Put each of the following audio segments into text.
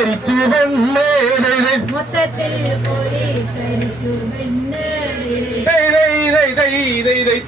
കരിച്ചു മൊത്തത്തിൽ കോഴി കരിച്ചു വെണ്ണോ ദൈ ദൈ ദൈ ദൈ ദൈ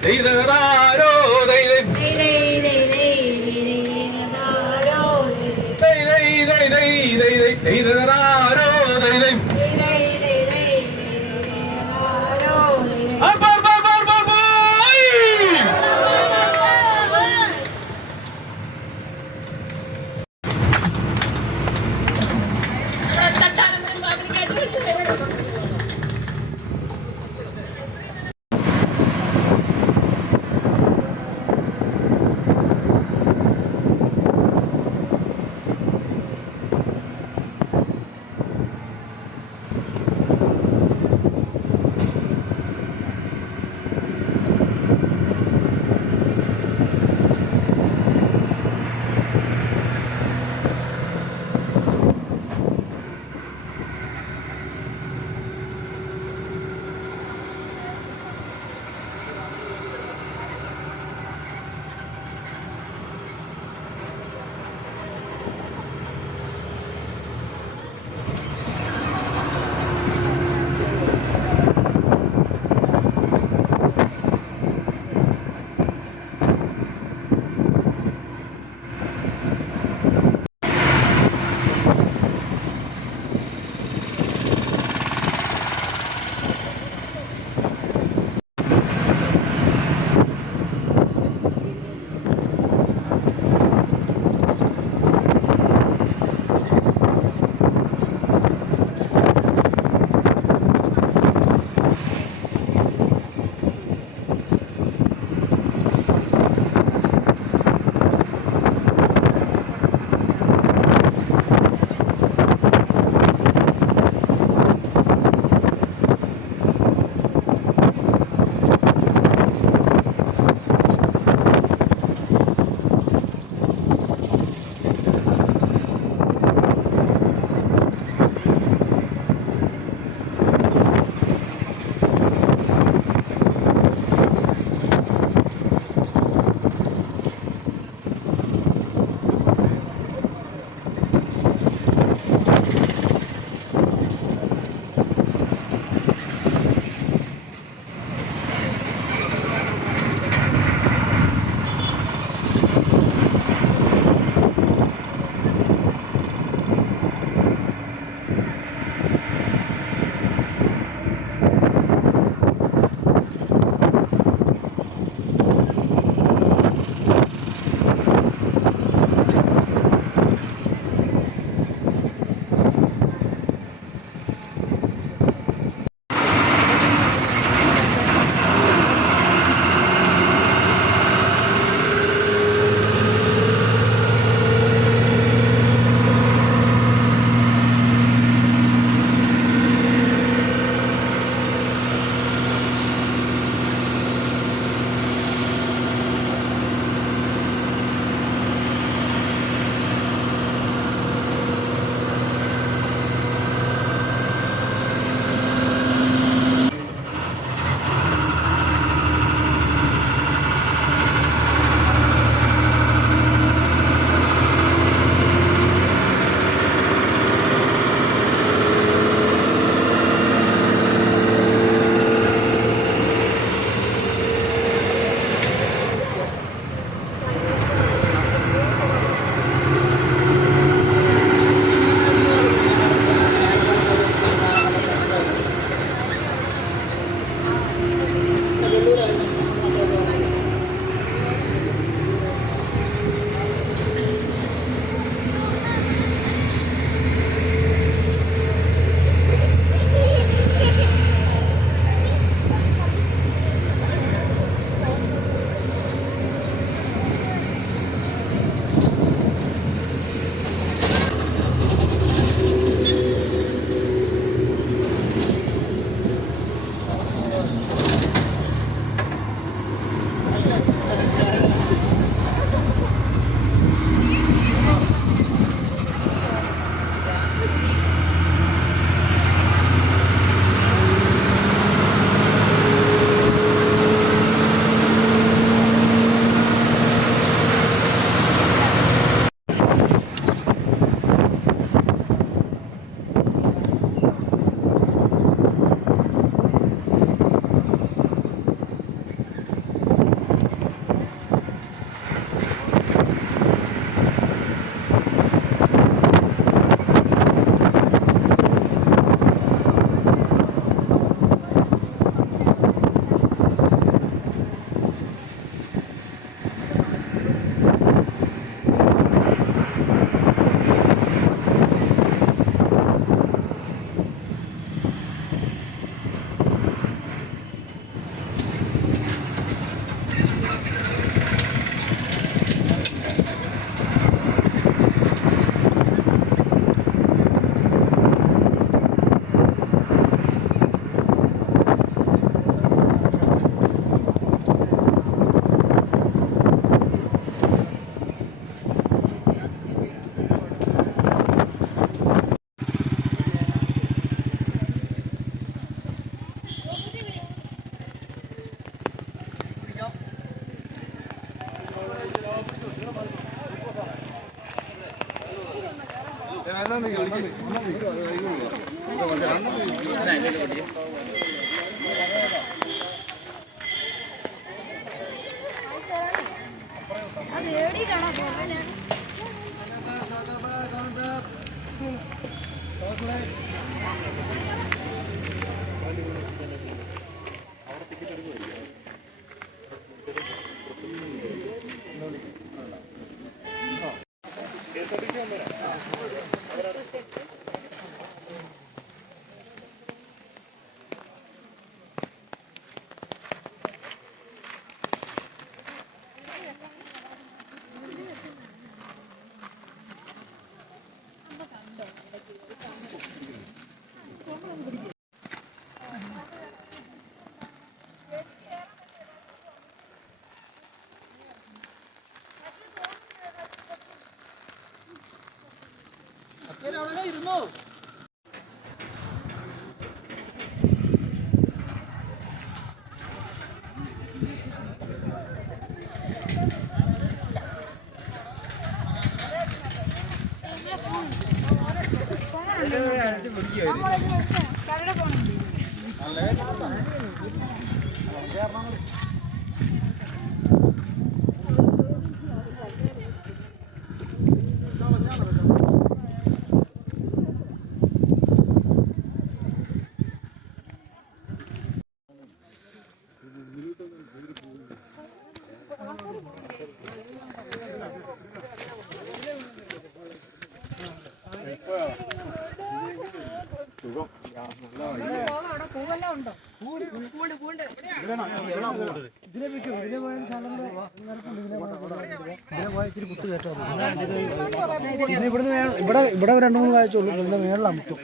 പിന്നെ ഇവിടുന്ന് ഇവിടെ ഇവിടെ രണ്ട് മൂന്ന് കാഴ്ചയുള്ളൂ ഇതിന്റെ മേളിലാണ് മുട്ടും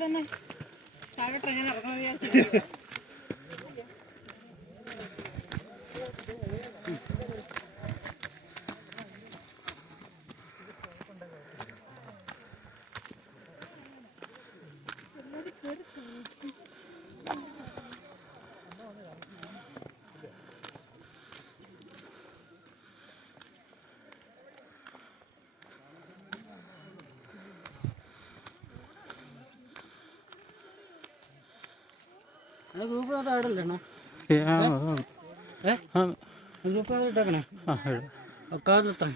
തന്നെ താഴോട്ട് എങ്ങനെ ഇറങ്ങുന്നത് വിചാരിച്ചു ആടല്ലേ ആയിടല്ലേണോ ഗ്രൂപ്പിനകത്ത് ഇട്ടേക്കണേ? ഒക്കാതെത്താൻ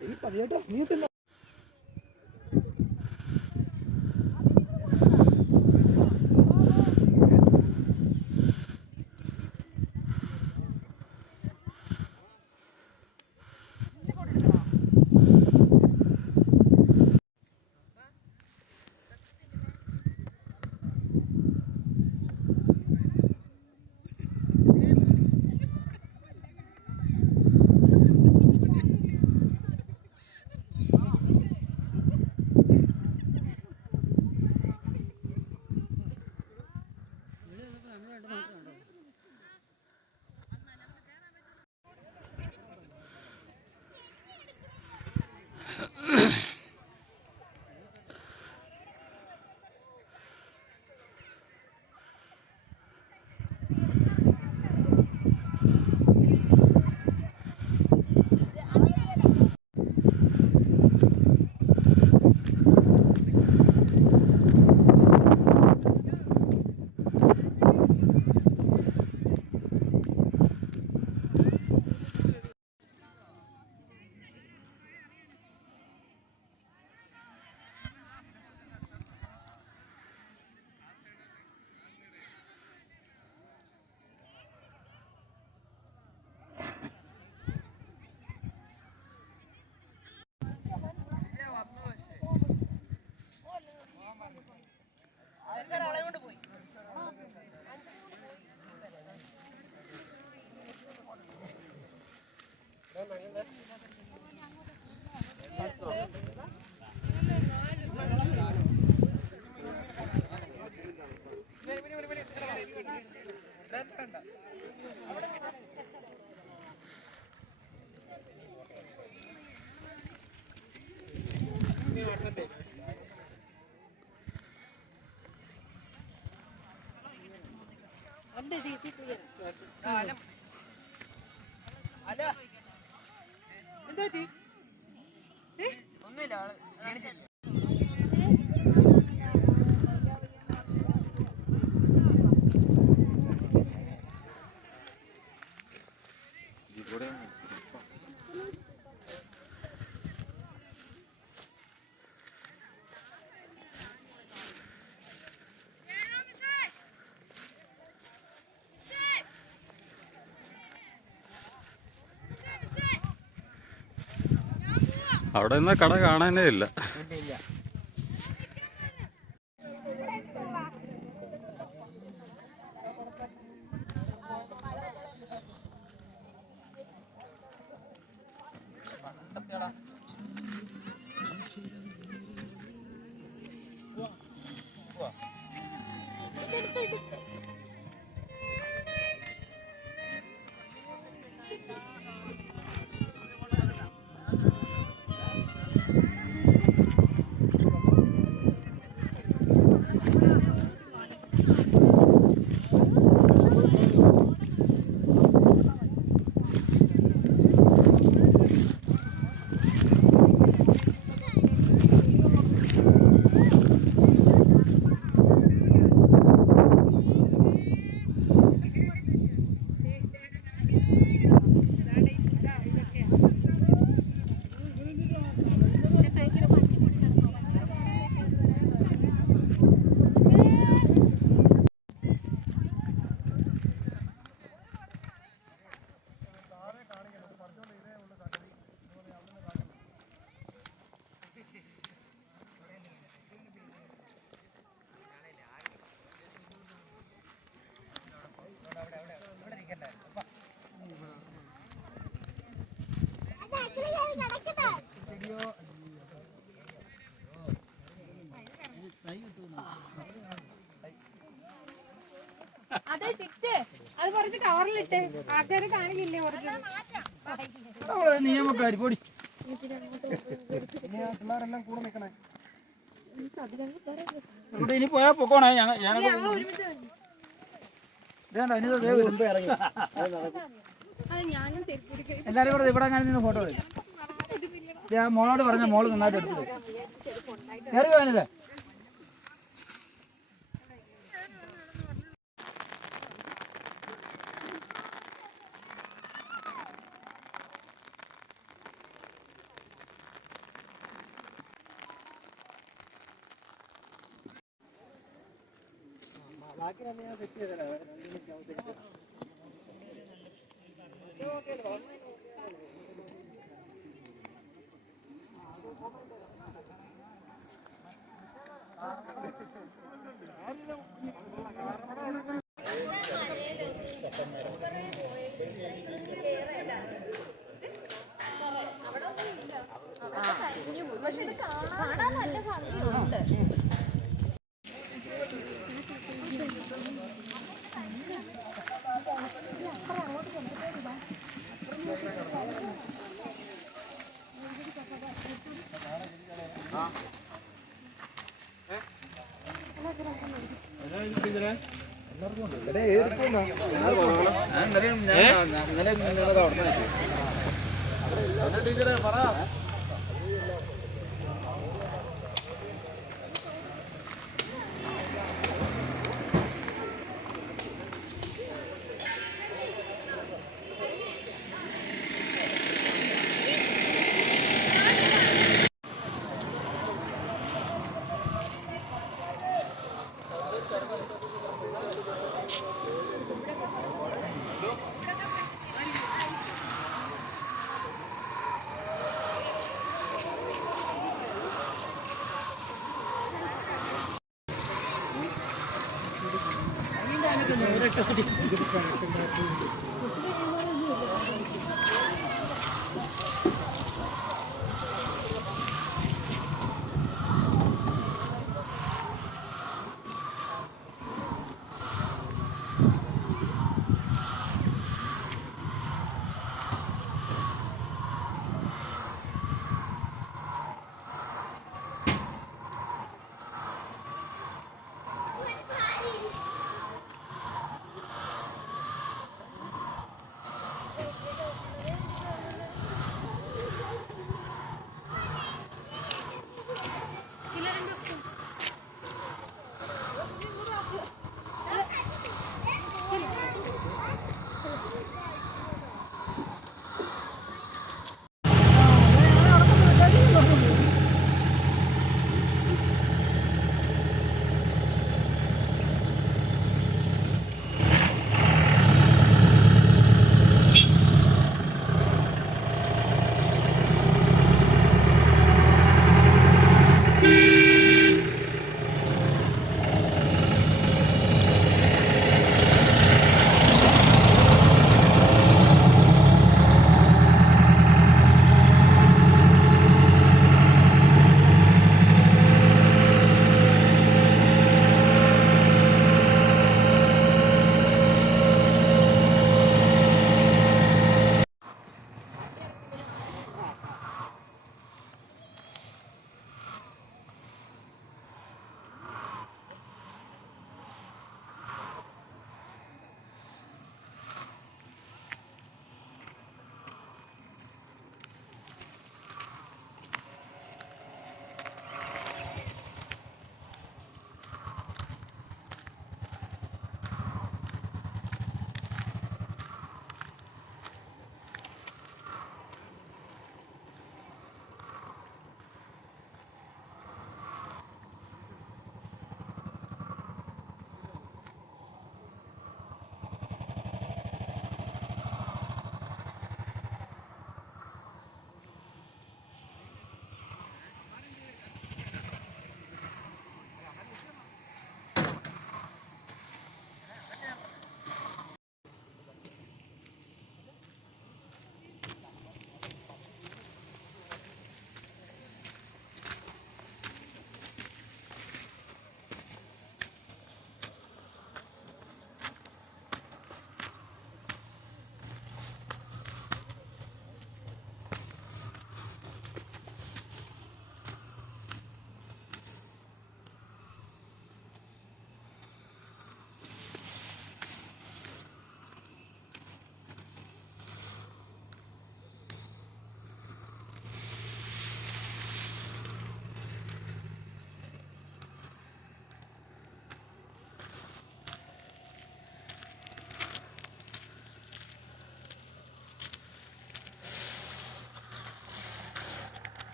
നീ പതിയേട്ടോ നീ തന്നെ. എന്താ ഒന്നുമില്ല അവിടെ നിന്ന് കട കാണാനേ ഇല്ല. അതെ ചിറ്റ്. അത് കുറച്ച് കവറിലിട്ട് ആൾക്കാരെ കാണില്ലേ കുറച്ച് നിയമക്കാരി പൊടി. ഇനി പോയാ പൊക്കോണേ. ഞങ്ങൾ എല്ലാരും കൂടെ ഇവിടെ അങ്ങനെ നിന്ന് ഫോട്ടോ എടുക്കും. ഞാൻ മോളോട് പറഞ്ഞ മോൾ നന്നായിട്ട് എടുത്തു കയറി പോകാനിത് പക്ഷെ ഇത് കാണാൻ നല്ല ഭംഗിയുണ്ട്. 在这里。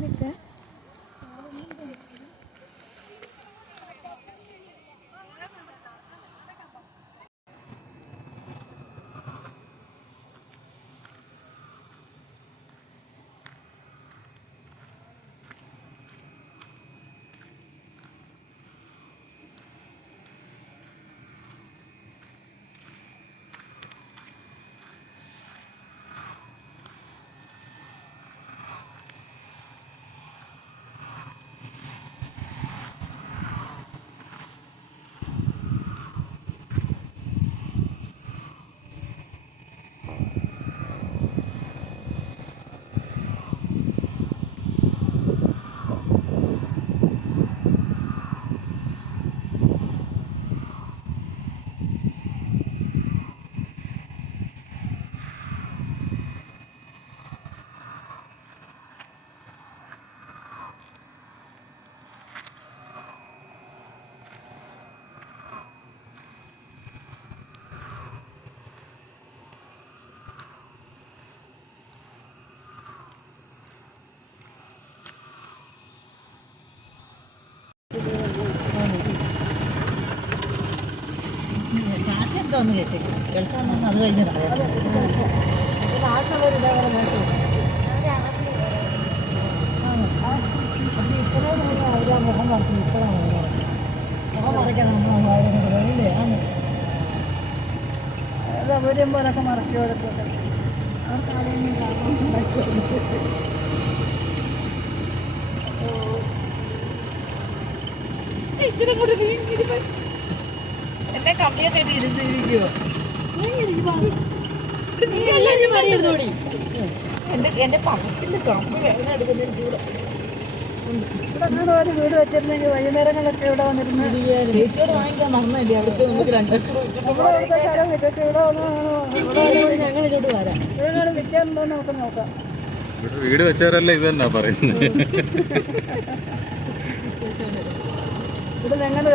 Kesinlikle കാശ് എന്തോന്ന് കേട്ടി കേൾക്കാമെന്നൊന്നും അത് കഴിഞ്ഞ് പറയാം. അവരാ മുഖം മറക്കും ഇപ്പോഴാണ് മുഖം മറയ്ക്കണം അത് വരുമ്പോഴൊക്കെ മറക്കി കൊടുത്തൊക്കെ അവർക്ക് ആരെയും ഇച്ചിരി കൂടി നീങ്ങിയിരിപ്പോ എന്നെ കമ്മിയൊക്കെ ഇരുന്നിരിക്കുവോ എന്റെ എന്റെ പണത്തിന്റെ കമ്പി വേദന എടുക്കുന്ന ഇവിടെ വീട് വെച്ചിരുന്നെങ്കിൽ വൈകുന്നേരങ്ങളൊക്കെ ഇവിടെ വന്നിരുന്നു. ചേച്ചിയോട് വാങ്ങിക്കാൻ മറന്നില്ലേ അവിടുത്തെ നമുക്ക് ഞങ്ങൾ ഇങ്ങോട്ട് വരാം. ഇവിടെ വിൽക്കാനുണ്ടോ എന്ന് നമുക്ക് നോക്കാം. ഇവിടെ വീട് വെച്ചാരല്ല ഇത് തന്നെ പറയുന്നത്? ഇവിടെ എങ്ങനെ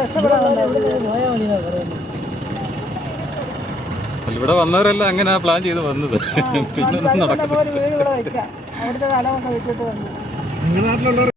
വന്നവരെല്ലാം അങ്ങനെ പ്ലാൻ ചെയ്ത് വന്നത്? പിന്നെ ഒന്നും